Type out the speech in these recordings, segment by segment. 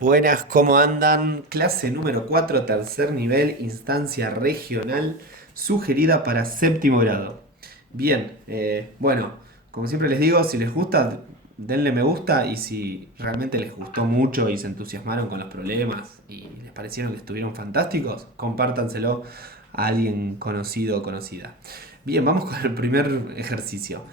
Buenas, ¿cómo andan? Clase número 4, tercer nivel, instancia regional, sugerida para séptimo grado. Bien, bueno, como siempre les digo, si les gusta, denle me gusta y si realmente les gustó mucho y se entusiasmaron con los problemas y les parecieron que estuvieron fantásticos, compártanselo a alguien conocido o conocida. Bien, vamos con el primer ejercicio.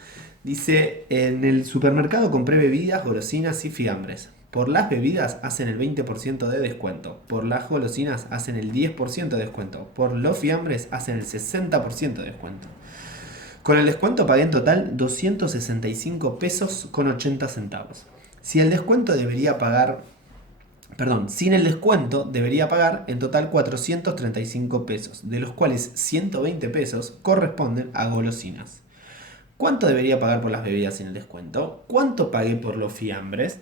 Dice, en el supermercado compré bebidas, golosinas y fiambres. Por las bebidas hacen el 20% de descuento. Por las golosinas hacen el 10% de descuento. Por los fiambres hacen el 60% de descuento. Con el descuento pagué en total 265 pesos con 80 centavos. Si el descuento debería pagar, perdón, sin el descuento debería pagar en total 435 pesos, de los cuales 120 pesos corresponden a golosinas. ¿Cuánto debería pagar por las bebidas sin el descuento? ¿Cuánto pagué por los fiambres?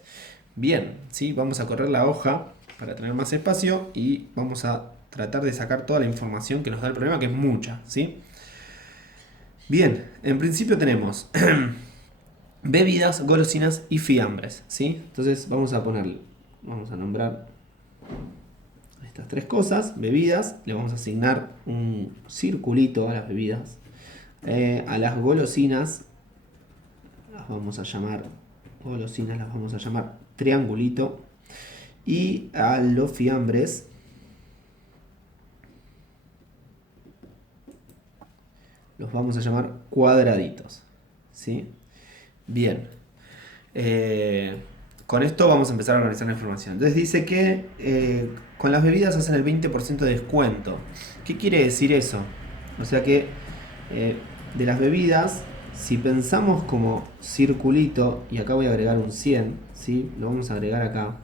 Bien, ¿sí? Vamos a correr la hoja para tener más espacio y vamos a tratar de sacar toda la información que nos da el problema, que es mucha, ¿sí? Bien, en principio tenemos bebidas, golosinas y fiambres, ¿sí? Entonces vamos a nombrar estas tres cosas. Bebidas, le vamos a asignar un circulito a las bebidas. A las golosinas las vamos a llamar triangulito. Y a los fiambres los vamos a llamar cuadraditos. ¿Sí? Bien. Con esto vamos a empezar a organizar la información. Entonces dice que con las bebidas hacen el 20% de descuento. ¿Qué quiere decir eso? O sea que de las bebidas, si pensamos como circulito, y acá voy a agregar un 100, ¿sí? Lo vamos a agregar acá.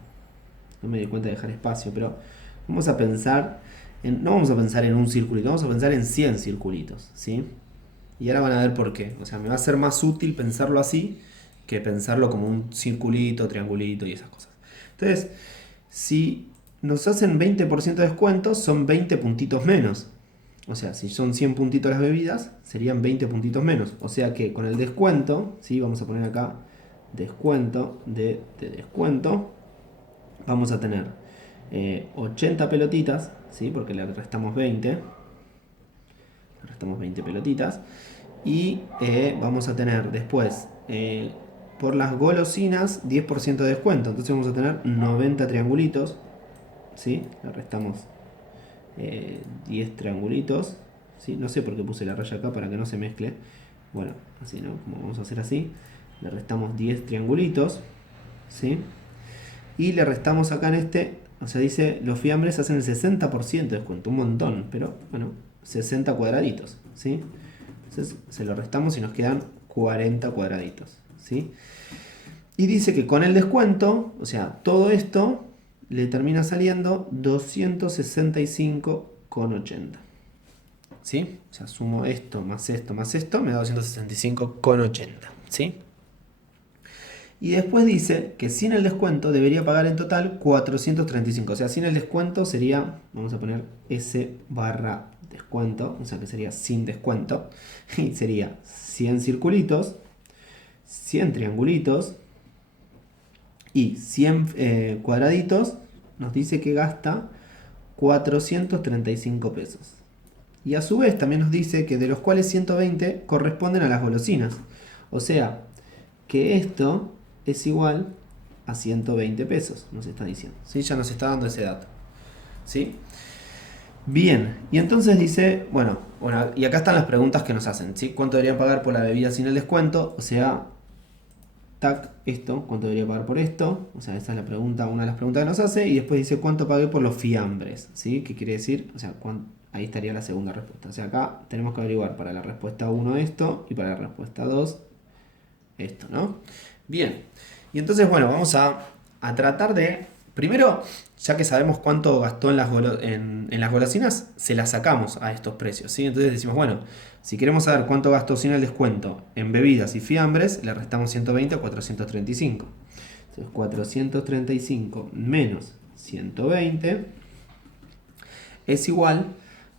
No me di cuenta de dejar espacio, pero vamos a pensar no vamos a pensar en un circulito, vamos a pensar en 100 circulitos, ¿sí? Y ahora van a ver por qué. O sea, me va a ser más útil pensarlo así que pensarlo como un circulito, triangulito y esas cosas. Entonces, si nos hacen 20% de descuento, son 20 puntitos menos. O sea, si son 100 puntitos las bebidas, serían 20 puntitos menos. O sea que con el descuento, ¿sí? Vamos a poner acá descuento de descuento, vamos a tener 80 pelotitas, ¿sí? Porque le restamos 20. Le restamos 20 pelotitas. Y vamos a tener después, por las golosinas, 10% de descuento. Entonces vamos a tener 90 triangulitos, ¿sí? Le restamos 10 triangulitos, ¿sí? No sé por qué puse la raya acá para que no se mezcle. Bueno, así, ¿no? Como vamos a hacer así. Le restamos 10 triangulitos, ¿sí? Y le restamos acá en este, o sea, dice, los fiambres hacen el 60% de descuento, un montón, pero bueno, 60 cuadraditos, ¿sí? Entonces se lo restamos y nos quedan 40 cuadraditos, ¿sí? Y dice que con el descuento, o sea, todo esto le termina saliendo 265,80. ¿Sí? O sea, sumo esto, más esto, me da 265,80. ¿Sí? Y después dice que sin el descuento debería pagar en total 435. O sea, sin el descuento sería, vamos a poner S barra descuento, o sea que sería sin descuento. Y sería 100 circulitos, 100 triangulitos y 100 cuadraditos. Nos dice que gasta 435 pesos. Y a su vez también nos dice que de los cuales 120 corresponden a las golosinas. O sea, que esto es igual a 120 pesos, nos está diciendo. ¿Sí? Ya nos está dando ese dato. ¿Sí? Bien, y entonces dice, bueno, y acá están las preguntas que nos hacen. ¿Sí? ¿Cuánto deberían pagar por la bebida sin el descuento? O sea, tac, esto, ¿cuánto debería pagar por esto? O sea, esa es la pregunta, una de las preguntas que nos hace. Y después dice, ¿cuánto pagué por los fiambres? ¿Sí? ¿Qué quiere decir? O sea, ahí estaría la segunda respuesta. O sea, acá tenemos que averiguar para la respuesta 1 esto y para la respuesta 2 esto, ¿no? Bien, y entonces, bueno, vamos a tratar de, primero, ya que sabemos cuánto gastó en las golosinas, se las sacamos a estos precios, ¿sí? Entonces decimos, bueno, si queremos saber cuánto gastó sin el descuento en bebidas y fiambres, le restamos 120 a 435. Entonces, 435 menos 120 es igual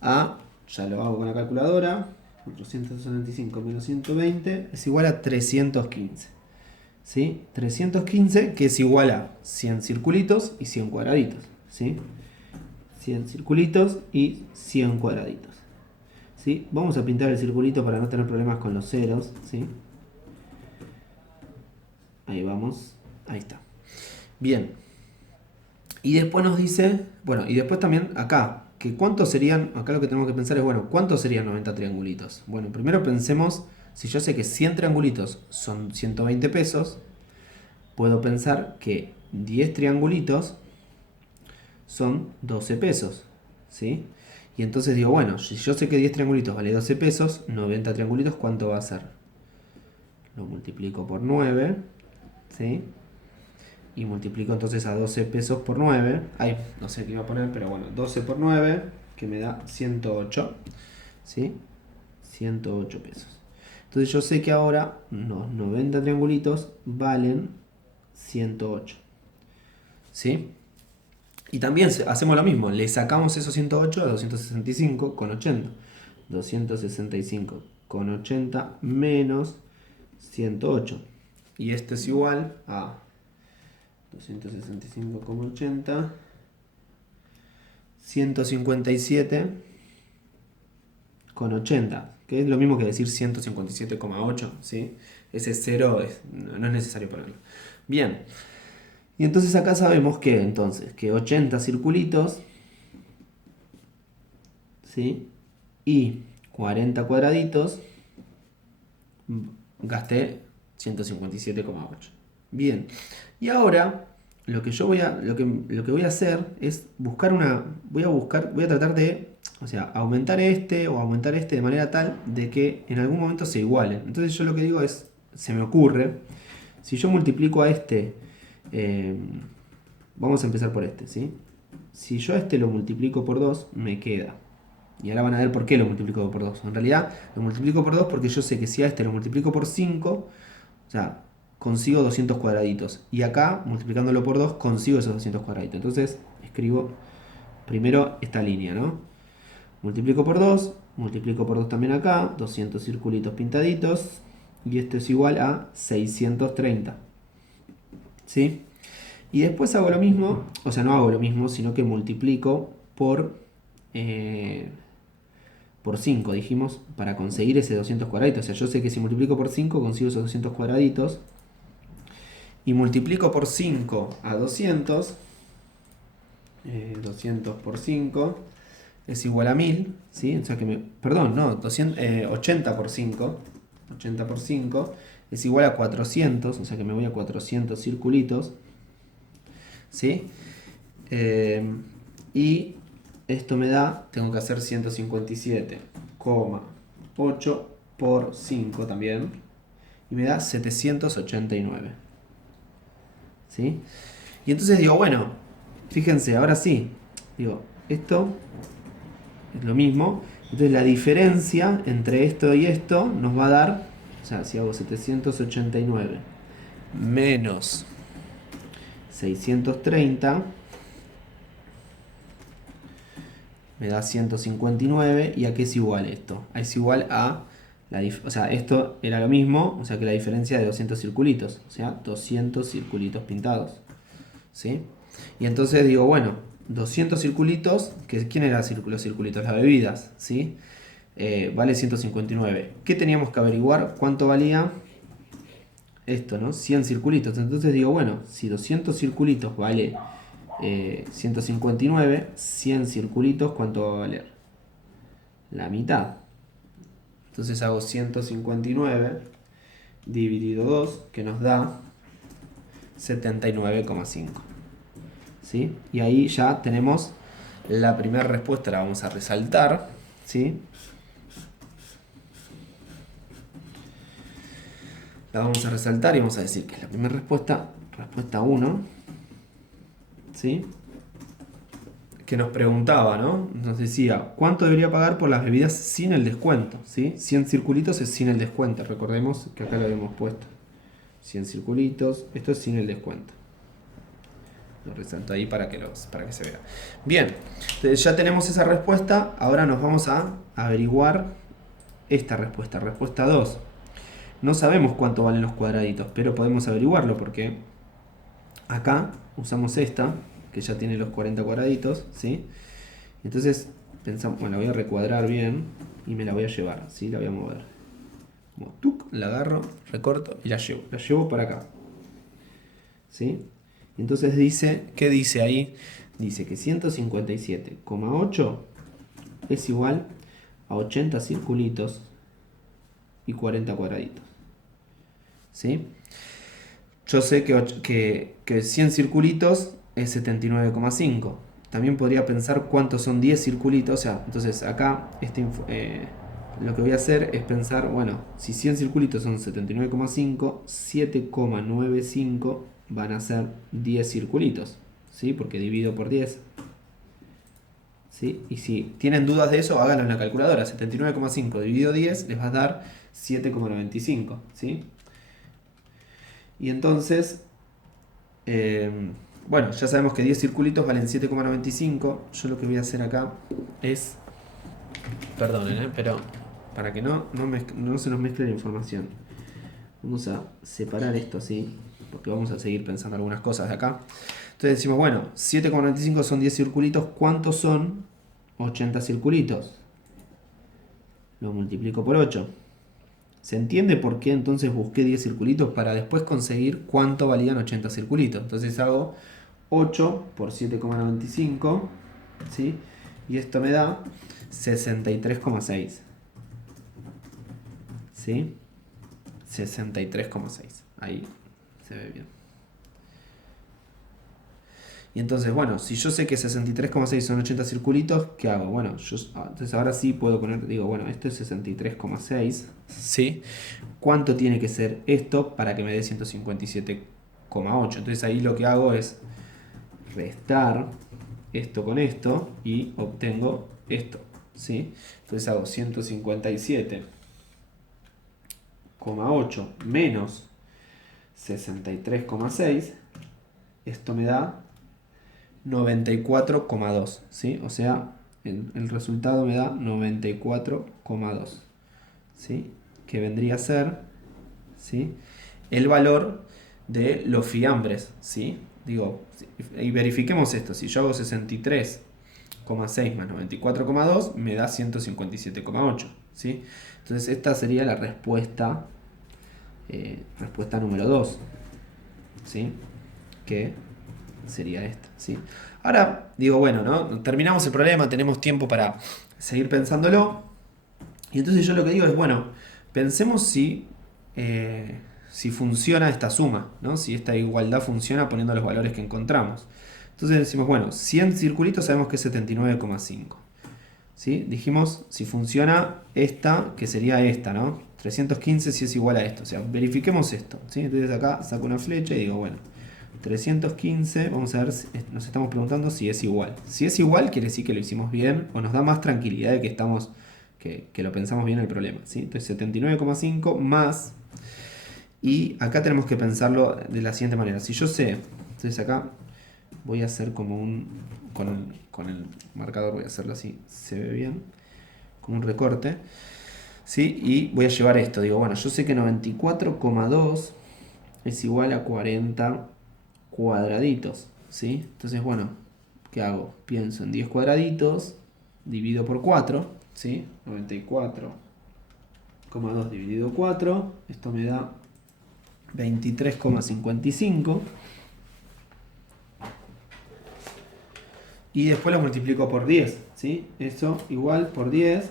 a, ya lo hago con la calculadora, 475 menos 120 es igual a 315. ¿sí? 315, que es igual a 100 circulitos y 100 cuadraditos, ¿sí? 100 circulitos y 100 cuadraditos, ¿sí? Vamos a pintar el circulito para no tener problemas con los ceros, ¿sí? Ahí vamos, ahí está. Bien. Y después nos dice, bueno, y después también acá, que cuántos serían, acá lo que tenemos que pensar es, bueno, ¿cuántos serían 90 triangulitos? Bueno, primero pensemos, si yo sé que 100 triangulitos son 120 pesos, puedo pensar que 10 triangulitos son 12 pesos, ¿sí? Y entonces digo, bueno, si yo sé que 10 triangulitos vale 12 pesos, 90 triangulitos, ¿cuánto va a ser? Lo multiplico por 9, ¿sí? Y multiplico entonces a 12 pesos por 9. Ay, no sé qué iba a poner, pero bueno, 12 por 9, que me da 108, ¿sí? 108 pesos. Entonces yo sé que ahora los 90 triangulitos valen 108, ¿sí? Y también hacemos lo mismo, le sacamos esos 108 a 265 con 80. 265 con 80 menos 108. Y esto es igual a 265,80, 157,80, que es lo mismo que decir 157,8, ¿sí? Ese 0 no es necesario ponerlo. Bien, y entonces acá sabemos que entonces que 80 circulitos, ¿sí? Y 40 cuadraditos, gasté 157,8. Bien, y ahora lo que yo lo que voy a hacer es buscar voy a tratar de, o sea, aumentar este o aumentar este de manera tal de que en algún momento se igualen. Entonces yo lo que digo es, se me ocurre, si yo multiplico a este, vamos a empezar por este, ¿sí? Si yo a este lo multiplico por 2, me queda. Y ahora van a ver por qué lo multiplico por 2. En realidad lo multiplico por 2 porque yo sé que si a este lo multiplico por 5, o sea, consigo 200 cuadraditos. Y acá, multiplicándolo por 2, consigo esos 200 cuadraditos. Entonces, escribo primero esta línea, ¿no? Multiplico por 2, multiplico por 2 también acá, 200 circulitos pintaditos. Y esto es igual a 630. ¿Sí? Y después hago lo mismo, o sea, no hago lo mismo, sino que multiplico por 5, dijimos, para conseguir ese 200 cuadraditos. O sea, yo sé que si multiplico por 5 consigo esos 200 cuadraditos. Y multiplico por 5 a 200. 200 por 5 es igual a 1000. ¿Sí? O sea que perdón, no, 80 por 5. 80 por 5 es igual a 400. O sea que me voy a 400 circulitos. ¿Sí? Y esto me da, tengo que hacer 157,8 por 5 también. Y me da 789. ¿Sí? Y entonces digo, bueno, fíjense, ahora sí. Digo, esto es lo mismo. Entonces la diferencia entre esto y esto nos va a dar, o sea, si hago 789 menos 630, me da 159. ¿Y a qué es igual esto? Es igual a, o sea, esto era lo mismo, o sea que la diferencia de 200 circulitos, o sea, 200 circulitos pintados. ¿Sí? Y entonces digo, bueno, 200 circulitos, ¿quién era los circulitos? Las bebidas, ¿sí? Vale 159. ¿Qué teníamos que averiguar? ¿Cuánto valía esto, no? 100 circulitos. Entonces digo, bueno, si 200 circulitos vale 159, 100 circulitos, ¿cuánto va a valer? La mitad. Entonces hago 159 dividido 2, que nos da 79,5. ¿Sí? Y ahí ya tenemos la primera respuesta, la vamos a resaltar. ¿Sí? La vamos a resaltar y vamos a decir que es la primera respuesta, respuesta 1. ¿Sí? Que nos preguntaba, ¿no? Nos decía, ¿cuánto debería pagar por las bebidas sin el descuento? ¿Sí? 100 circulitos es sin el descuento, recordemos que acá lo habíamos puesto. 100 circulitos, esto es sin el descuento. Lo resalto ahí para que se vea. Bien, entonces ya tenemos esa respuesta. Ahora nos vamos a averiguar esta respuesta, respuesta 2. No sabemos cuánto valen los cuadraditos, pero podemos averiguarlo porque acá usamos esta, que ya tiene los 40 cuadraditos, ¿sí? Entonces pensamos, bueno, la voy a recuadrar bien y me la voy a llevar, ¿sí? La voy a mover. Como tuc, la agarro, recorto y la llevo. La llevo para acá, ¿sí? Entonces dice, ¿qué dice ahí? Dice que 157,8 es igual a 80 circulitos y 40 cuadraditos, ¿sí? Yo sé que 100 circulitos es 79,5. También podría pensar cuántos son 10 circulitos. O sea, entonces acá lo que voy a hacer es pensar, bueno, si 100 circulitos son 79,5, 7,95 van a ser 10 circulitos, ¿sí? Porque divido por 10. ¿Sí? Y si tienen dudas de eso, háganlo en la calculadora. 79,5 dividido 10 les va a dar 7,95, ¿sí? Y entonces, bueno, ya sabemos que 10 circulitos valen 7,95. Yo lo que voy a hacer acá es, perdonen, pero para que no se nos mezcle la información, vamos a separar esto así, porque vamos a seguir pensando algunas cosas de acá. Entonces decimos, bueno, 7,95 son 10 circulitos. ¿Cuántos son 80 circulitos? Lo multiplico por 8. ¿Se entiende por qué entonces busqué 10 circulitos? Para después conseguir cuánto valían 80 circulitos. Entonces hago 8 por 7,95, ¿sí? Y esto me da 63,6. ¿Sí? 63,6. Ahí se ve bien. Y entonces, bueno, si yo sé que 63,6 son 80 circulitos, ¿qué hago? Bueno, entonces ahora sí puedo poner, digo, bueno, esto es 63,6, ¿sí? ¿Cuánto tiene que ser esto para que me dé 157,8? Entonces ahí lo que hago es restar esto con esto y obtengo esto, ¿sí? Entonces hago 157,8 menos 63,6, esto me da 94,2, ¿sí? O sea, el resultado me da 94,2, ¿sí? Que vendría a ser, ¿sí? El valor de los fiambres, ¿sí? Digo, y verifiquemos esto. Si yo hago 63,6 más 94,2 me da 157,8, ¿sí? Entonces esta sería la respuesta número 2, ¿sí? Que sería esta, ¿sí? Ahora digo, bueno, ¿no? Terminamos el problema, tenemos tiempo para seguir pensándolo. Y entonces yo lo que digo es, bueno, pensemos si funciona esta suma, ¿no? Si esta igualdad funciona poniendo los valores que encontramos. Entonces decimos, bueno, 100 circulitos sabemos que es 79,5. ¿Sí? Dijimos si funciona esta, que sería esta, ¿no? 315 si es igual a esto. O sea, verifiquemos esto, ¿sí? Entonces acá saco una flecha y digo, bueno, 315, vamos a ver, nos estamos preguntando si es igual. Si es igual, quiere decir que lo hicimos bien o nos da más tranquilidad de que estamos, que lo pensamos bien el problema, ¿sí? Entonces 79,5 más, y acá tenemos que pensarlo de la siguiente manera. Si yo sé, entonces acá voy a hacer como con el marcador voy a hacerlo así, se ve bien, como un recorte, ¿sí? Y voy a llevar esto, digo, bueno, yo sé que 94,2 es igual a 40 cuadraditos, ¿sí? Entonces, bueno, ¿qué hago? Pienso en 10 cuadraditos, divido por 4, ¿sí? 94,2 dividido 4, esto me da 23,55. Y después lo multiplico por 10, ¿sí? Eso igual por 10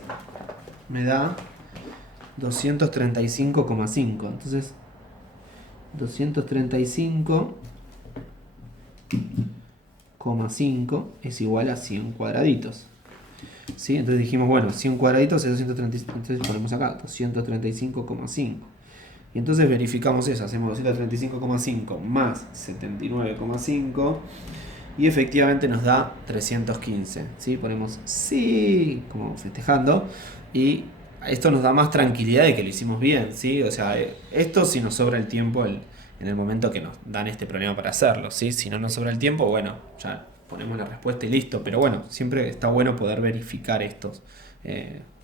me da 235,5. Entonces, 235,5 es igual a 100 cuadraditos, ¿sí? Entonces dijimos, bueno, 100 cuadraditos es 235, entonces ponemos acá 235,5. Y entonces verificamos eso, hacemos 235,5 más 79,5 y efectivamente nos da 315, ¿sí? Ponemos sí, como festejando, y esto nos da más tranquilidad de que lo hicimos bien, ¿sí? O sea, esto si nos sobra el tiempo en el momento que nos dan este problema para hacerlo, ¿sí? Si no nos sobra el tiempo, bueno, ya ponemos la respuesta y listo, pero bueno, siempre está bueno poder verificar estos,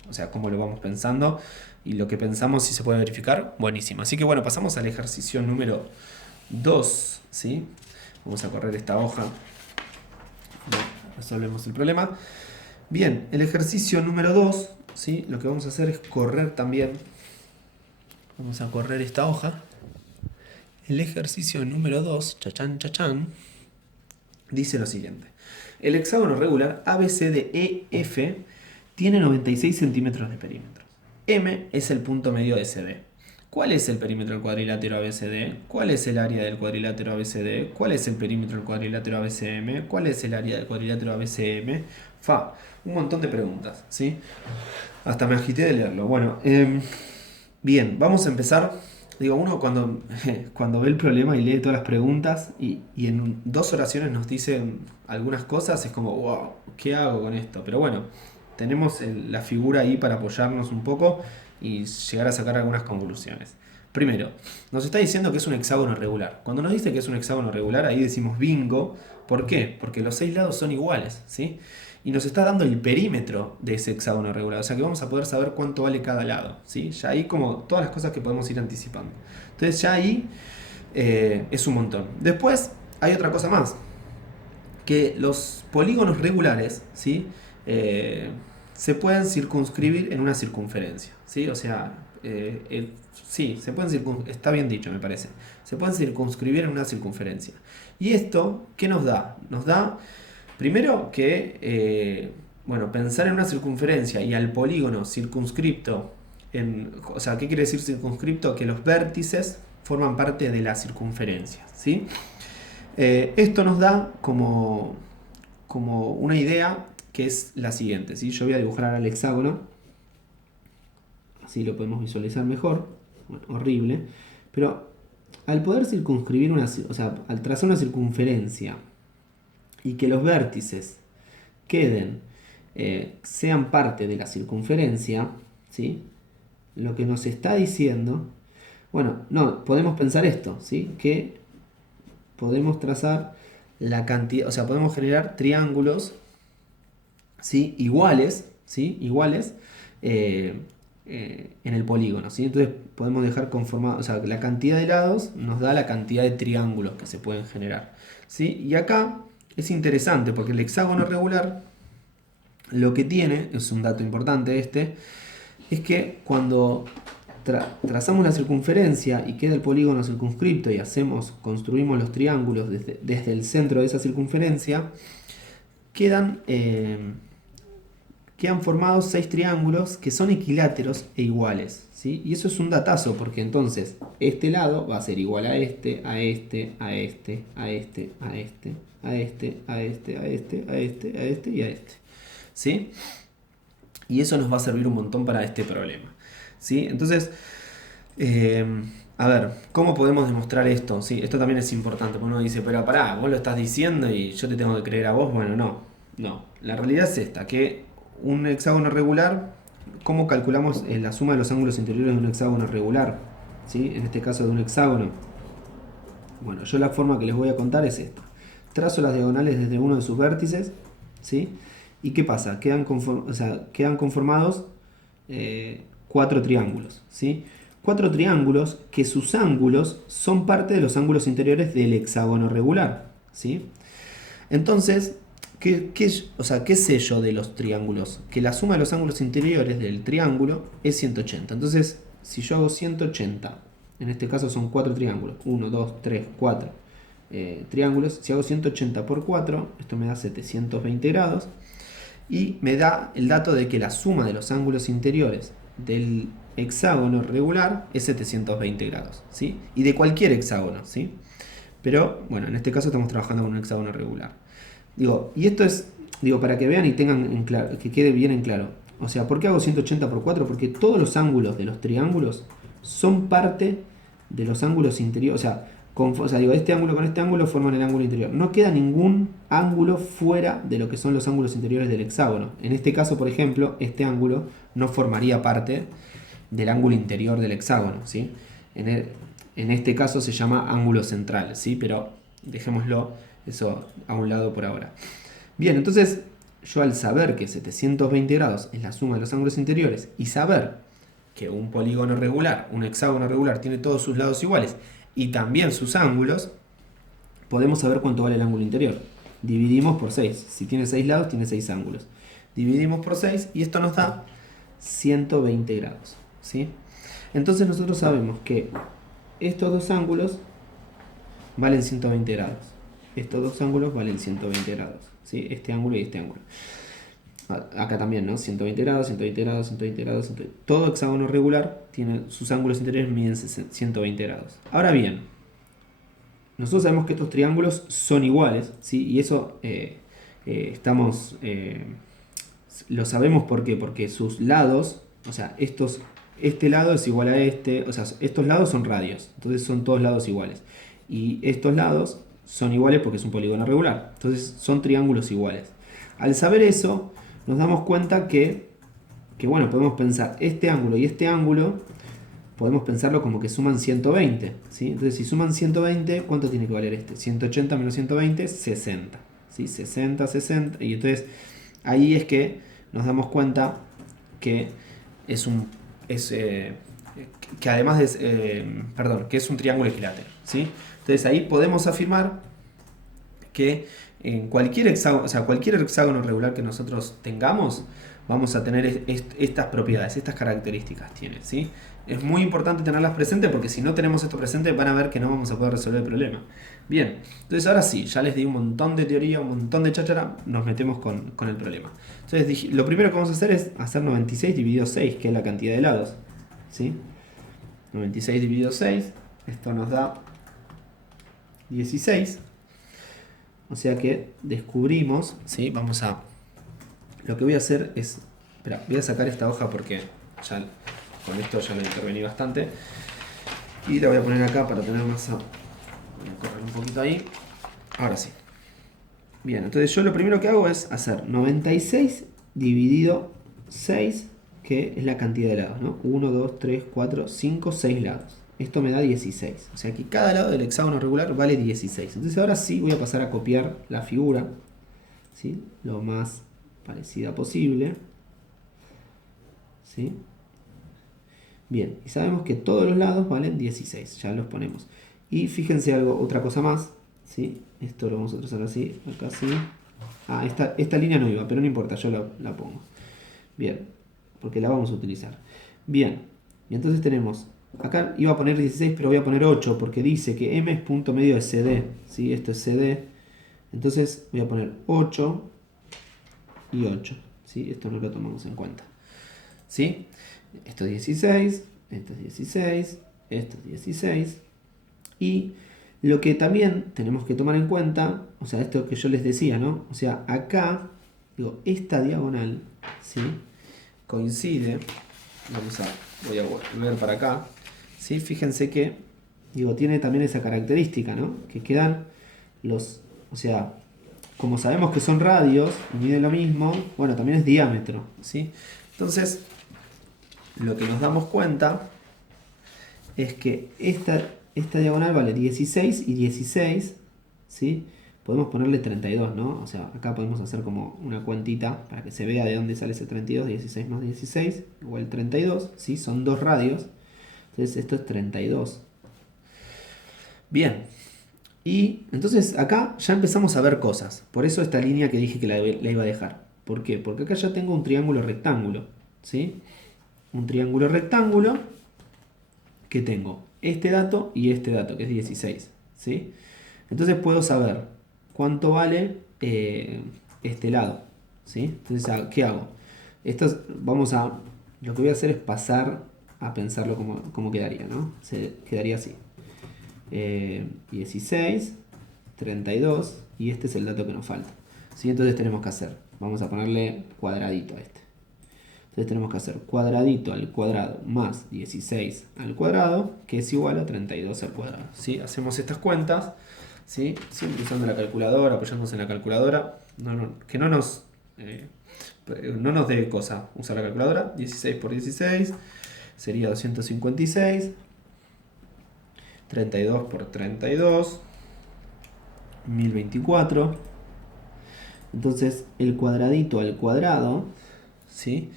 o sea, cómo lo vamos pensando y lo que pensamos si se puede verificar, buenísimo. Así que bueno, pasamos al ejercicio número 2, ¿sí? Vamos a correr esta hoja. Resolvemos el problema. Bien, el ejercicio número 2, ¿sí? Lo que vamos a hacer es correr también. Vamos a correr esta hoja. El ejercicio número 2, chachán, chachán, dice lo siguiente. El hexágono regular ABCDEF tiene 96 centímetros de perímetro. M es el punto medio de CD. ¿Cuál es el perímetro del cuadrilátero ABCD? ¿Cuál es el área del cuadrilátero ABCD? ¿Cuál es el perímetro del cuadrilátero ABCM? ¿Cuál es el área del cuadrilátero ABCM? Un montón de preguntas, ¿sí? Hasta me agité de leerlo. Bueno, bien, vamos a empezar. Digo, uno cuando ve el problema y lee todas las preguntas y en 2 oraciones nos dicen algunas cosas, es como, wow, ¿qué hago con esto? Pero bueno, tenemos la figura ahí para apoyarnos un poco y llegar a sacar algunas conclusiones. Primero, nos está diciendo que es un hexágono regular. Cuando nos dice que es un hexágono regular, ahí decimos bingo. ¿Por qué? Porque los 6 lados son iguales, ¿sí? Y nos está dando el perímetro de ese hexágono regular. O sea que vamos a poder saber cuánto vale cada lado, ¿sí? Ya ahí como todas las cosas que podemos ir anticipando. Entonces ya ahí es un montón. Después hay otra cosa más. Que los polígonos regulares, ¿sí? Se pueden circunscribir en una circunferencia, ¿sí? O sea, sí, se pueden está bien dicho, me parece. Se pueden circunscribir en una circunferencia. ¿Y esto qué nos da? Nos da, primero, que, bueno, pensar en una circunferencia y al polígono circunscripto, o sea, ¿qué quiere decir circunscripto? Que los vértices forman parte de la circunferencia, ¿sí? Esto nos da como una idea que es la siguiente, ¿sí? Yo voy a dibujar ahora el hexágono, así lo podemos visualizar mejor. Bueno, horrible, pero al poder circunscribir o sea, al trazar una circunferencia y que los vértices queden, sean parte de la circunferencia, ¿sí? Lo que nos está diciendo, bueno, no, podemos pensar esto, ¿sí? Que podemos trazar la cantidad, o sea, podemos generar triángulos, ¿sí? Iguales, ¿sí? Iguales en el polígono, ¿sí? Entonces podemos dejar conformado, o sea, la cantidad de lados nos da la cantidad de triángulos que se pueden generar, ¿sí? Y acá es interesante porque el hexágono regular lo que tiene, es un dato importante es que cuando trazamos la circunferencia y queda el polígono circunscripto y construimos los triángulos desde el centro de esa circunferencia, quedan formados 6 triángulos que son equiláteros e iguales, ¿sí? Y eso es un datazo porque entonces este lado va a ser igual a este, a este, a este, a este, a este, a este, a este, a este, a este, a este y a este, ¿sí? Y eso nos va a servir un montón para este problema, ¿sí? Entonces, a ver, ¿cómo podemos demostrar esto? ¿Sí? Esto también es importante, porque uno dice, pero pará, vos lo estás diciendo y yo te tengo que creer a vos. Bueno, no. La realidad es esta, que un hexágono regular, ¿cómo calculamos la suma de los ángulos interiores de un hexágono regular? ¿Sí? En este caso de un hexágono. Bueno, yo la forma que les voy a contar es esta. Trazo las diagonales desde uno de sus vértices, ¿sí? ¿Y qué pasa? Quedan conformados 4 triángulos, ¿sí? 4 triángulos que sus ángulos son parte de los ángulos interiores del hexágono regular, ¿sí? Entonces, ¿qué sé yo de los triángulos? Que la suma de los ángulos interiores del triángulo es 180. Entonces, si yo hago 180, en este caso son 4 triángulos, 1, 2, 3, 4 triángulos. Si hago 180 por 4, esto me da 720 grados. Y me da el dato de que la suma de los ángulos interiores del hexágono regular es 720 grados, ¿sí? Y de cualquier hexágono, ¿sí? Pero, bueno, en este caso estamos trabajando con un hexágono regular. Y esto es, para que vean y tengan que quede bien en claro. O sea, ¿por qué hago 180 por 4? Porque todos los ángulos de los triángulos son parte de los ángulos interiores. Este ángulo con este ángulo forman el ángulo interior. No queda ningún ángulo fuera de lo que son los ángulos interiores del hexágono. En este caso, por ejemplo, este ángulo no formaría parte del ángulo interior del hexágono, ¿sí? En este caso se llama ángulo central, ¿sí? Pero dejémoslo eso a un lado por ahora. Bien, entonces yo al saber que 720 grados es la suma de los ángulos interiores y saber que un polígono regular, un hexágono regular, tiene todos sus lados iguales y también sus ángulos, podemos saber cuánto vale el ángulo interior. Dividimos por 6. Si tiene 6 lados, tiene 6 ángulos. Dividimos por 6 y esto nos da 120 grados. ¿Sí? Entonces nosotros sabemos que estos dos ángulos valen 120 grados. Estos dos ángulos valen 120 grados. ¿Sí? Este ángulo y este ángulo. Acá también, ¿no? 120 grados, 120 grados, 120 grados, 120. Todo hexágono regular tiene sus ángulos interiores miden 120 grados. Ahora bien, nosotros sabemos que estos triángulos son iguales, ¿sí? Y eso lo sabemos ¿por qué? Porque sus lados, o sea, este lado es igual a este, o sea, estos lados son radios, entonces son todos lados iguales. Y estos lados son iguales porque es un polígono regular, entonces son triángulos iguales. Al saber eso, nos damos cuenta que bueno, podemos pensar este ángulo y este ángulo, podemos pensarlo como que suman 120, ¿sí? Entonces si suman 120, ¿cuánto tiene que valer este? 180 menos 120, 60, ¿sí? 60, 60, y entonces ahí es que nos damos cuenta que que además que es un triángulo equilátero, ¿sí? Entonces ahí podemos afirmar que en cualquier hexágono regular que nosotros tengamos, vamos a tener estas propiedades, estas características tiene, ¿sí? Es muy importante tenerlas presentes porque si no tenemos esto presente van a ver que no vamos a poder resolver el problema. Bien, entonces ahora sí, ya les di un montón de teoría, un montón de cháchara, nos metemos con el problema. Entonces lo primero que vamos a hacer es hacer 96 dividido 6, que es la cantidad de lados, ¿sí? 96 dividido 6, esto nos da 16. O sea que descubrimos, ¿sí? Lo que voy a hacer es... Espera, voy a sacar esta hoja porque ya con esto ya lo intervení bastante. Y la voy a poner acá para tener más... Voy a correr un poquito ahí. Ahora sí. Bien, entonces yo lo primero que hago es hacer 96 dividido 6, que es la cantidad de lados, ¿no? 1, 2, 3, 4, 5, 6 lados. Esto me da 16. O sea que cada lado del hexágono regular vale 16. Entonces ahora sí voy a pasar a copiar la figura, ¿sí? Lo más parecida posible. ¿Sí? Bien, y sabemos que todos los lados valen 16. Ya los ponemos. Y fíjense otra cosa más, ¿sí? Esto lo vamos a trazar así, acá sí. Esta línea no iba, pero no importa, yo la pongo. Bien, porque la vamos a utilizar. Bien, y entonces tenemos... Acá iba a poner 16, pero voy a poner 8 porque dice que M es punto medio de CD, ¿sí? Esto es CD. Entonces voy a poner 8 y 8, ¿sí? Esto no lo tomamos en cuenta, ¿sí? Esto es 16, esto es 16, esto es 16. Y lo que también tenemos que tomar en cuenta, o sea, esto que yo les decía, ¿no? O sea, acá, digo, esta diagonal, ¿sí? Coincide. Voy a volver para acá. ¿Sí? Fíjense que, digo, tiene también esa característica, ¿no? Que quedan o sea, como sabemos que son radios y miden lo mismo, bueno, también es diámetro, ¿sí? Entonces, lo que nos damos cuenta es que esta diagonal vale 16 y 16, ¿sí? Podemos ponerle 32, ¿no? O sea, acá podemos hacer como una cuentita para que se vea de dónde sale ese 32, 16 más 16, igual 32, ¿sí? Son dos radios, entonces esto es 32. Bien, y entonces acá ya empezamos a ver cosas, por eso esta línea que dije que la iba a dejar. ¿Por qué? Porque acá ya tengo un triángulo rectángulo, ¿sí? Un triángulo rectángulo que tengo este dato y este dato, que es 16, ¿sí? Entonces puedo saber cuánto vale este lado, ¿sí? Entonces, ¿qué hago? Lo que voy a hacer es pasar a pensarlo como quedaría, ¿no? Quedaría así. 16, 32, y este es el dato que nos falta, ¿sí? Entonces tenemos que hacer, vamos a ponerle cuadradito a este. Entonces tenemos que hacer cuadradito al cuadrado más 16 al cuadrado, que es igual a 32 al cuadrado, ¿sí? Hacemos estas cuentas, ¿sí? Siempre usando la calculadora, apoyándonos en la calculadora, que no nos dé cosa usar la calculadora. 16 por 16 sería 256, 32 por 32, 1024. Entonces el cuadradito al cuadrado, ¿sí?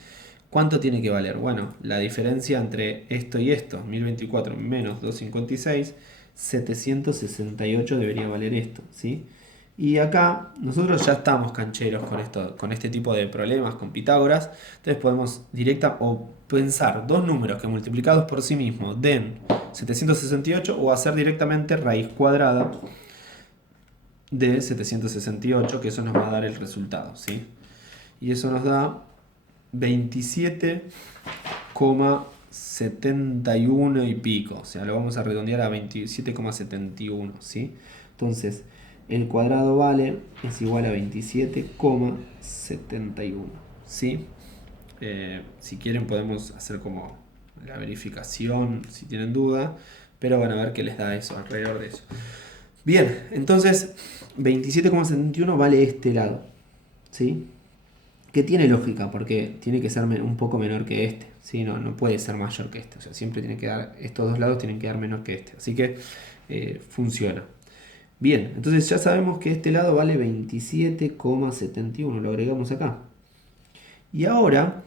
¿Cuánto tiene que valer? Bueno, la diferencia entre esto y esto, 1024 menos 256, 768 debería valer esto, ¿sí? Y acá nosotros ya estamos cancheros con esto, con este tipo de problemas, con Pitágoras. Entonces podemos directa o pensar dos números que multiplicados por sí mismos den 768 o hacer directamente raíz cuadrada de 768, que eso nos va a dar el resultado, ¿sí? Y eso nos da 27,71 y pico. O sea, lo vamos a redondear a 27,71, ¿sí? Entonces, el cuadrado vale es igual a 27,71, ¿sí? Si quieren podemos hacer como la verificación, si tienen duda, pero van a ver que les da eso, alrededor de eso. Bien, entonces 27,71 vale este lado, ¿sí? Que tiene lógica, porque tiene que ser un poco menor que este, ¿sí? No puede ser mayor que este, o sea, siempre tiene que dar, estos dos lados tienen que dar menor que este, así que funciona. Bien, entonces ya sabemos que este lado vale 27,71, lo agregamos acá. Y ahora,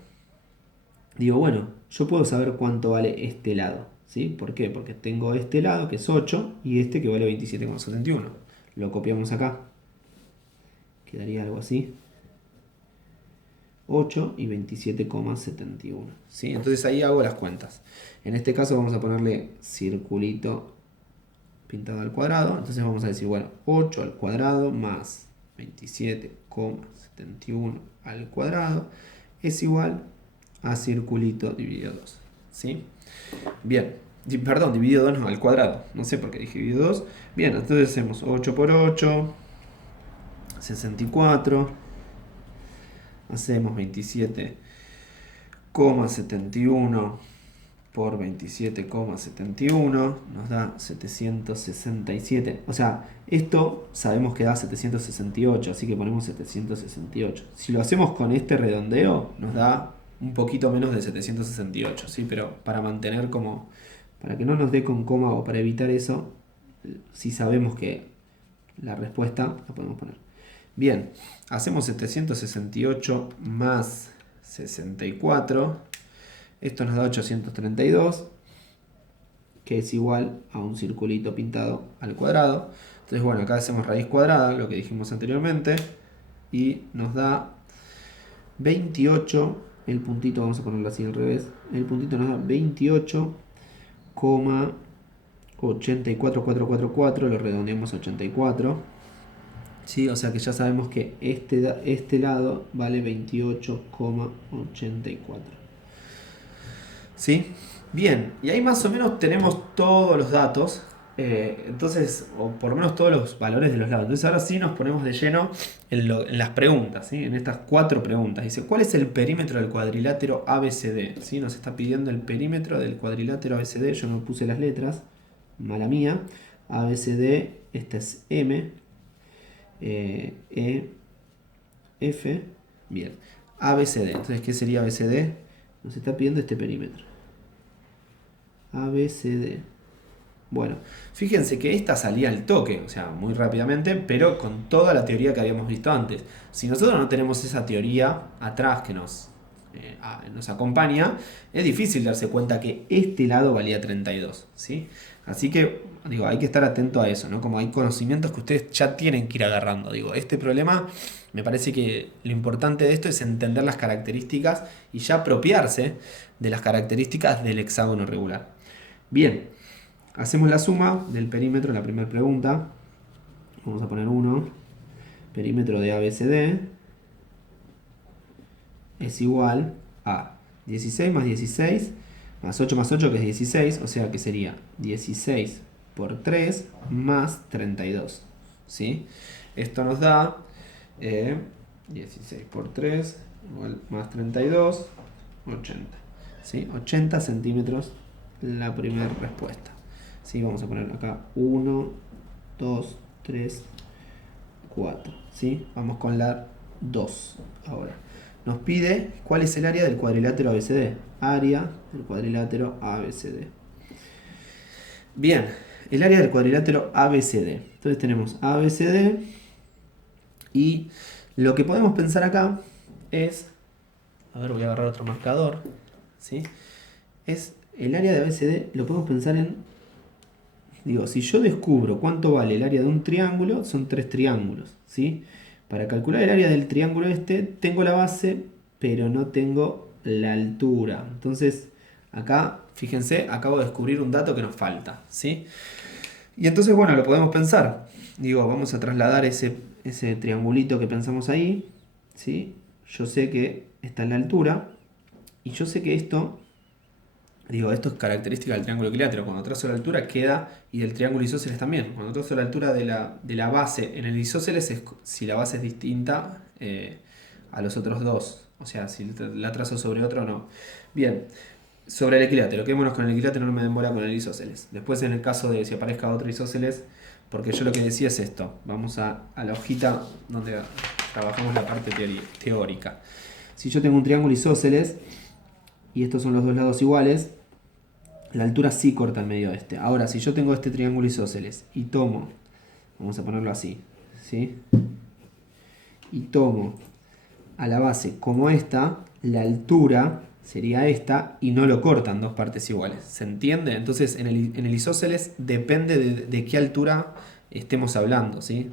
digo, bueno, yo puedo saber cuánto vale este lado, ¿sí? ¿Por qué? Porque tengo este lado que es 8 y este que vale 27,71. Lo copiamos acá. Quedaría algo así. 8 y 27,71. ¿Sí? Entonces ahí hago las cuentas. En este caso vamos a ponerle circulito pintado al cuadrado. Entonces vamos a decir, bueno, 8 al cuadrado más 27,71 al cuadrado es igual a circulito dividido 2. ¿Sí? Bien. Perdón, dividido 2 no, al cuadrado. No sé por qué dije dividido 2. Bien, entonces hacemos 8 por 8, 64. Hacemos 27,71 por 27,71 nos da 767. O sea, esto sabemos que da 768, así que ponemos 768. Si lo hacemos con este redondeo, nos da un poquito menos de 768, ¿sí? Pero para mantener como, para que no nos dé con coma o para evitar eso, si sabemos que la respuesta la podemos poner. Bien, hacemos 768 más 64. Esto nos da 832, que es igual a un circulito pintado al cuadrado. Entonces, bueno, acá hacemos raíz cuadrada, lo que dijimos anteriormente, y nos da 28, el puntito, vamos a ponerlo así al revés, el puntito nos da 28,84444, lo redondeamos a 84. ¿Sí? O sea que ya sabemos que este lado vale 28,84. ¿Sí? Bien, y ahí más o menos tenemos todos los datos. Entonces, o por lo menos todos los valores de los lados. Entonces ahora sí nos ponemos de lleno en las preguntas, ¿sí? En estas 4 preguntas. Dice, ¿cuál es el perímetro del cuadrilátero ABCD? ¿Sí? Nos está pidiendo el perímetro del cuadrilátero ABCD. Yo no puse las letras, mala mía. ABCD, esta es M. F, bien, ABCD. Entonces, ¿qué sería ABCD? Nos está pidiendo este perímetro. ABCD. Bueno, fíjense que esta salía al toque, o sea, muy rápidamente, pero con toda la teoría que habíamos visto antes. Si nosotros no tenemos esa teoría atrás que nos acompaña, es difícil darse cuenta que este lado valía 32, ¿sí? Así que, digo, hay que estar atento a eso, ¿no? Como hay conocimientos que ustedes ya tienen que ir agarrando. Digo, este problema, me parece que lo importante de esto es entender las características y ya apropiarse de las características del hexágono regular. Bien, hacemos la suma del perímetro en la primera pregunta. Vamos a poner 1. Perímetro de ABCD es igual a 16 más 16 más 8 más 8, que es 16, o sea que sería 16 por 3 más 32. ¿Sí? Esto nos da 16 por 3 igual más 32, 80. ¿Sí? 80 centímetros la primera respuesta. ¿Sí? Vamos a poner acá 1, 2, 3, 4. ¿Sí? Vamos con la 2 ahora. Nos pide cuál es el área del cuadrilátero ABCD. Área del cuadrilátero ABCD. Bien, el área del cuadrilátero ABCD. Entonces tenemos ABCD y lo que podemos pensar acá es a ver, voy a agarrar otro marcador, ¿sí? Es el área de ABCD, lo podemos pensar en, digo, si yo descubro cuánto vale el área de un triángulo, son 3 triángulos, ¿sí? Para calcular el área del triángulo este, tengo la base, pero no tengo la altura. Entonces, acá, fíjense, acabo de descubrir un dato que nos falta, ¿sí? Y entonces, bueno, lo podemos pensar. Digo, vamos a trasladar ese triangulito que pensamos ahí, ¿sí? Yo sé que está en la altura, y yo sé que esto, digo, esto es característica del triángulo equilátero. Cuando trazo la altura queda, y del triángulo isósceles también. Cuando trazo la altura de la base en el isósceles es si la base es distinta a los otros dos. O sea, si la trazo sobre otro o no. Bien, sobre el equilátero. Quedémonos con el equilátero, no me demora con el isósceles. Después en el caso de si aparezca otro isósceles, porque yo lo que decía es esto. Vamos a la hojita donde trabajamos la parte teórica. Si yo tengo un triángulo isósceles y estos son los dos lados iguales, la altura sí corta el medio de este. Ahora, si yo tengo este triángulo isósceles y tomo, vamos a ponerlo así, ¿sí? Y tomo a la base como esta, la altura sería esta y no lo cortan dos partes iguales. ¿Se entiende? Entonces, en el isósceles depende de qué altura estemos hablando, ¿sí?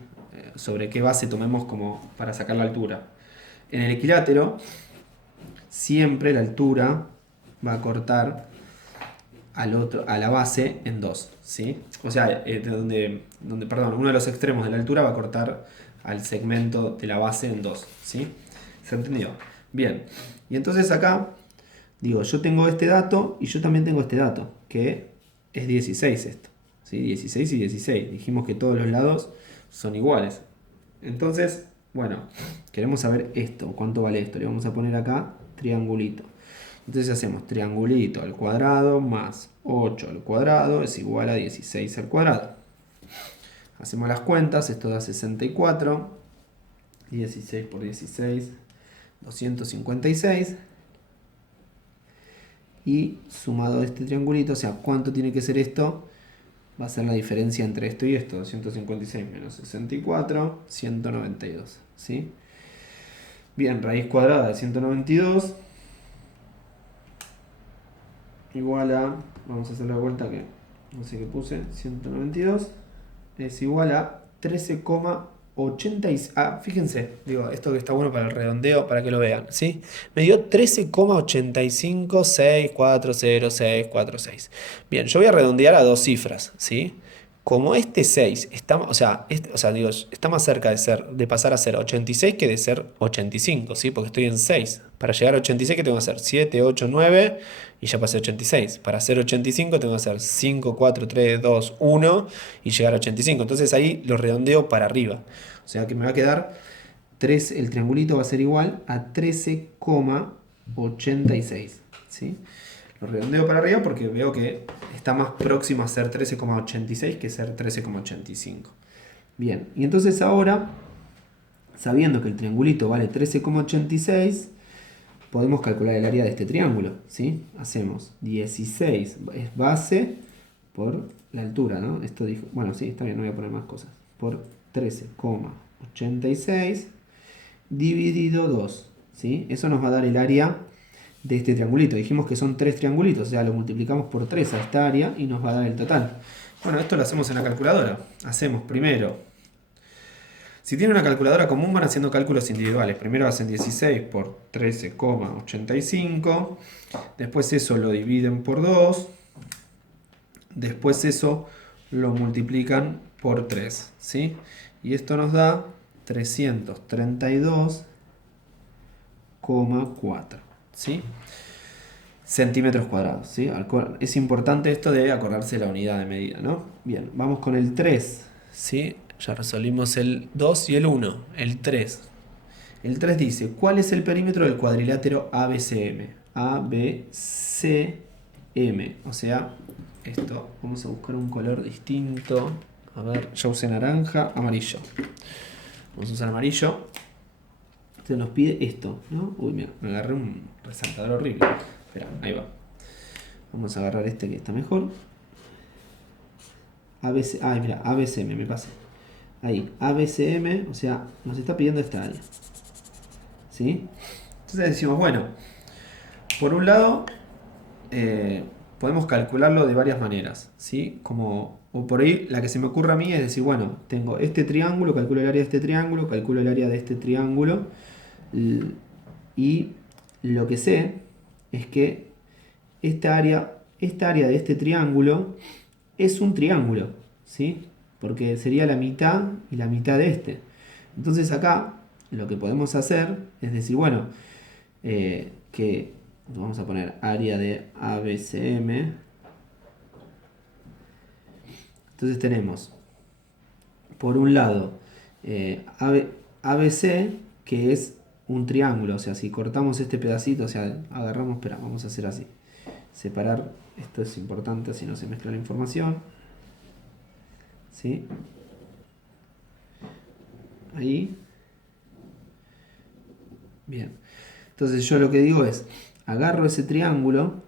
Sobre qué base tomemos como para sacar la altura. En el equilátero, siempre la altura va a cortar a la base en dos, ¿sí? O sea, perdón, uno de los extremos de la altura va a cortar al segmento de la base en dos, ¿sí? ¿Se entendió? Bien, y entonces acá, digo, yo tengo este dato y yo también tengo este dato, que es 16 esto, ¿sí? 16 y 16, dijimos que todos los lados son iguales. Entonces, bueno, queremos saber esto, cuánto vale esto, le vamos a poner acá triangulito. Entonces hacemos triangulito al cuadrado más 8 al cuadrado es igual a 16 al cuadrado. Hacemos las cuentas, esto da 64, 16 por 16, 256. Y sumado a este triangulito, o sea, ¿cuánto tiene que ser esto? Va a ser la diferencia entre esto y esto, 256 menos 64, 192, ¿sí? Bien, raíz cuadrada de 192 igual a, vamos a hacer la vuelta que no sé qué puse, 192 es igual a 13,86. Ah, fíjense, digo, esto que está bueno para el redondeo, para que lo vean, ¿sí? Me dio 13,856400646. Bien, yo voy a redondear a dos cifras, ¿sí? Como este 6 está, digo, está más cerca de pasar a ser 86 que de ser 85, ¿sí? Porque estoy en 6. Para llegar a 86, ¿qué tengo que hacer? 7, 8, 9 y ya pasé a 86. Para hacer 85 tengo que hacer 5, 4, 3, 2, 1 y llegar a 85. Entonces ahí lo redondeo para arriba. O sea que me va a quedar 3, el triangulito va a ser igual a 13,86, ¿sí? Lo redondeo para arriba porque veo que está más próximo a ser 13,86 que ser 13,85. Bien, y entonces ahora, sabiendo que el triangulito vale 13,86, podemos calcular el área de este triángulo, ¿sí? Hacemos 16 es base por la altura, ¿no? Esto dijo, bueno, sí, está bien, no voy a poner más cosas. Por 13,86 dividido 2, ¿sí? Eso nos va a dar el área de este triangulito. Dijimos que son 3 triangulitos, o sea, lo multiplicamos por 3 a esta área y nos va a dar el total. Bueno, esto lo hacemos en la calculadora. Hacemos primero, si tienen una calculadora común van haciendo cálculos individuales. Primero hacen 16 por 13,85, después eso lo dividen por 2, después eso lo multiplican por 3, ¿sí? Y esto nos da 332,4, ¿sí? Centímetros cuadrados, ¿sí? Es importante esto de acordarse la unidad de medida, ¿no? Bien, vamos con el 3, ¿sí? Ya resolvimos el 2 y el 1, el 3. El 3 dice, ¿cuál es el perímetro del cuadrilátero ABCM? ABCM, o sea, esto, vamos a buscar un color distinto. A ver, ya usé naranja, amarillo. Vamos a usar amarillo. Se nos pide esto, ¿no? Uy, mira, me agarré un resaltador horrible. Espera, ahí va. Vamos a agarrar este que está mejor. Ay, mira, ABCM, me pasa. Ahí, ABCM, o sea, nos está pidiendo esta área. ¿Sí? Entonces decimos, bueno, por un lado, podemos calcularlo de varias maneras, ¿sí? Como, o por ahí, la que se me ocurre a mí es decir, bueno, tengo este triángulo, calculo el área de este triángulo, calculo el área de este triángulo, y lo que sé es que esta área de este triángulo es un triángulo, ¿sí? Porque sería la mitad y la mitad de este. Entonces acá lo que podemos hacer es decir, bueno, que vamos a poner área de ABCM. Entonces tenemos, por un lado, ABC, que es un triángulo. O sea, si cortamos este pedacito, o sea, agarramos, espera, vamos a hacer así. Separar, esto es importante, así no se mezcla la información. ¿Sí? Ahí. Bien. Entonces yo lo que digo es, agarro ese triángulo,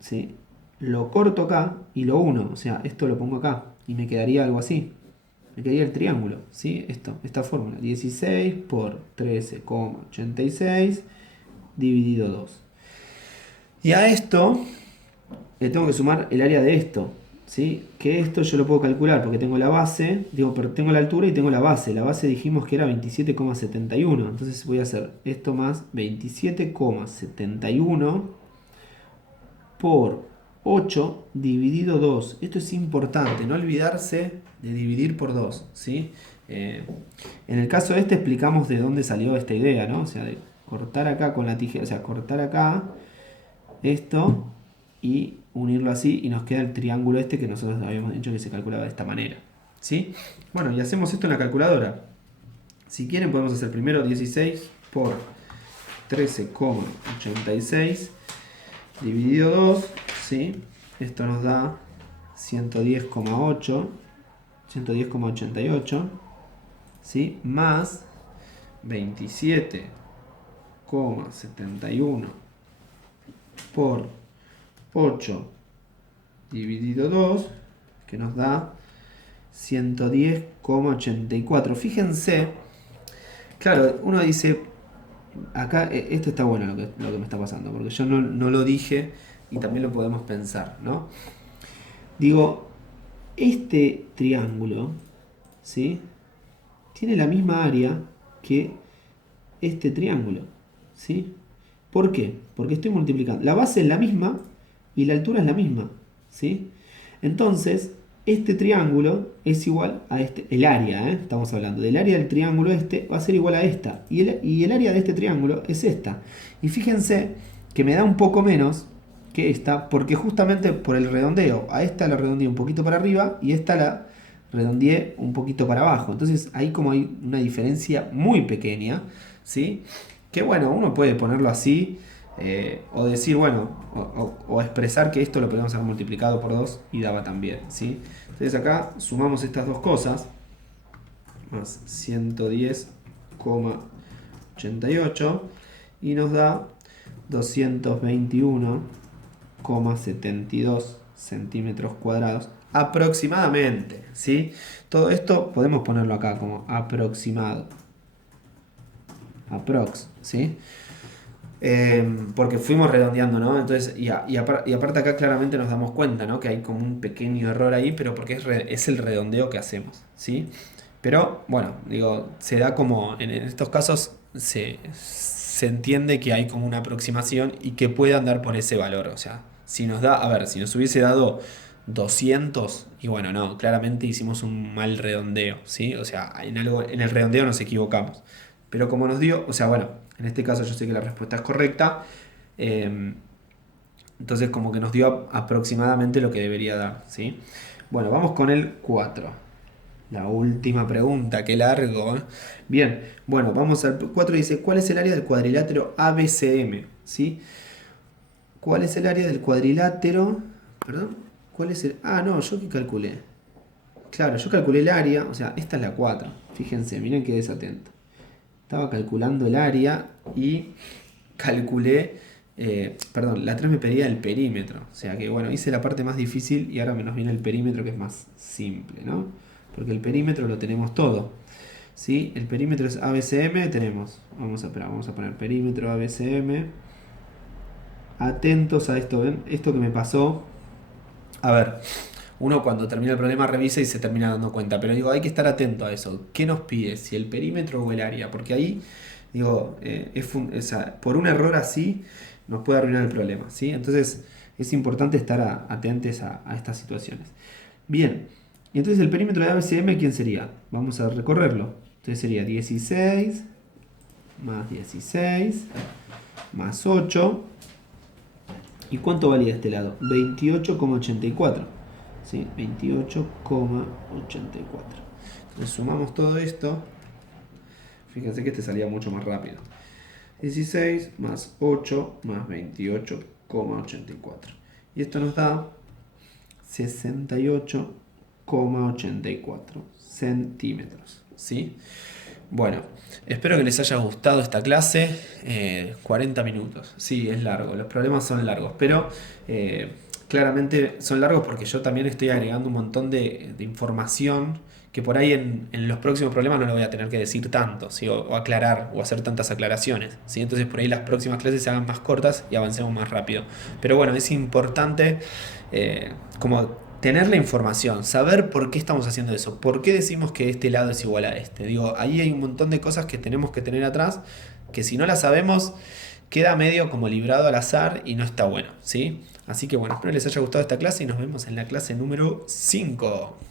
¿sí? Lo corto acá y lo uno. O sea, esto lo pongo acá y me quedaría algo así. Me quedaría el triángulo, ¿sí? Esta fórmula. 16 por 13,86 dividido 2. Y a esto le tengo que sumar el área de esto, ¿sí? Que esto yo lo puedo calcular porque tengo la base, digo, pero tengo la altura y tengo la base. La base dijimos que era 27,71. Entonces voy a hacer esto más 27,71 por 8 dividido 2. Esto es importante, no olvidarse de dividir por 2, ¿sí? En el caso este explicamos de dónde salió esta idea, ¿no? O sea, de cortar acá con la tijera, o sea, cortar acá esto y unirlo así y nos queda el triángulo este que nosotros habíamos dicho que se calculaba de esta manera, ¿sí? Bueno, y hacemos esto en la calculadora. Si quieren podemos hacer primero 16 por 13,86 dividido 2, ¿sí? Esto nos da 110,88, ¿sí? Más 27,71 por 8 dividido 2, que nos da 110,84. Fíjense, claro, uno dice, acá esto está bueno lo que me está pasando, porque yo no lo dije y también lo podemos pensar, ¿no? Digo, este triángulo, ¿sí? Tiene la misma área que este triángulo, ¿sí? ¿Por qué? Porque estoy multiplicando. La base es la misma y la altura es la misma, ¿sí? Entonces, este triángulo es igual a este, el área, estamos hablando del área del triángulo este, va a ser igual a esta. Y el área de este triángulo es esta. Y fíjense que me da un poco menos que esta, porque justamente por el redondeo, a esta la redondeé un poquito para arriba y esta la redondeé un poquito para abajo. Entonces ahí como hay una diferencia muy pequeña, ¿sí? Que bueno, uno puede ponerlo así, o decir, bueno, o expresar que esto lo podemos haber multiplicado por 2 y daba también, ¿sí? Entonces acá sumamos estas dos cosas, más 110,88 y nos da 221,72 centímetros cuadrados aproximadamente, ¿sí? Todo esto podemos ponerlo acá como aproximado, aprox, ¿sí? Porque fuimos redondeando, ¿no? Entonces, y aparte acá claramente nos damos cuenta, ¿no? Que hay como un pequeño error ahí, pero porque es el redondeo que hacemos, ¿sí? Pero, bueno, digo, se da como, en estos casos se entiende que hay como una aproximación y que puede andar por ese valor. O sea, si nos da, a ver, si nos hubiese dado 200, y bueno, no, claramente hicimos un mal redondeo, ¿sí? O sea, en el redondeo nos equivocamos. Pero como nos dio, o sea, bueno, en este caso yo sé que la respuesta es correcta. Entonces como que nos dio aproximadamente lo que debería dar, ¿sí? Bueno, vamos con el 4. La última pregunta, qué largo, ¿eh? Bien, bueno, vamos al 4. Dice, ¿cuál es el área del cuadrilátero ABCM? ¿Sí? ¿Cuál es el área del cuadrilátero? Perdón, ¿cuál es el...? Ah, no, yo que calculé. Claro, yo calculé el área, o sea, esta es la 4. Fíjense, miren qué desatento. Estaba calculando el área y calculé, perdón, la 3 me pedía el perímetro. O sea que bueno, hice la parte más difícil y ahora nos viene el perímetro que es más simple, ¿no? Porque el perímetro lo tenemos todo. ¿sí? El perímetro es ABCM, tenemos, vamos a poner perímetro ABCM. Atentos a esto, ¿ven? Esto que me pasó. A ver, uno cuando termina el problema revisa y se termina dando cuenta, pero digo, hay que estar atento a eso. ¿Qué nos pide? Si el perímetro o el área, porque ahí, digo, por un error así nos puede arruinar el problema, ¿sí? Entonces es importante estar atentos a estas situaciones. Bien, y entonces el perímetro de ABCM, ¿quién sería? Vamos a recorrerlo. Entonces sería 16 más 16 más 8. ¿Y cuánto valía este lado? 28,84. ¿Sí? 28,84. Entonces sumamos todo esto. Fíjense que este salía mucho más rápido. 16 más 8 más 28,84. Y esto nos da 68,84 centímetros. ¿Sí? Bueno, espero que les haya gustado esta clase. 40 minutos. Sí, es largo. Los problemas son largos. Pero claramente son largos porque yo también estoy agregando un montón de información que por ahí en los próximos problemas no lo voy a tener que decir tanto, ¿sí? O aclarar o hacer tantas aclaraciones, ¿sí? Entonces por ahí las próximas clases se hagan más cortas y avancemos más rápido. Pero bueno, es importante como tener la información, saber por qué estamos haciendo eso, por qué decimos que este lado es igual a este. Digo, ahí hay un montón de cosas que tenemos que tener atrás, que si no las sabemos, queda medio como librado al azar y no está bueno, ¿sí? Así que bueno, espero les haya gustado esta clase y nos vemos en la clase número 5.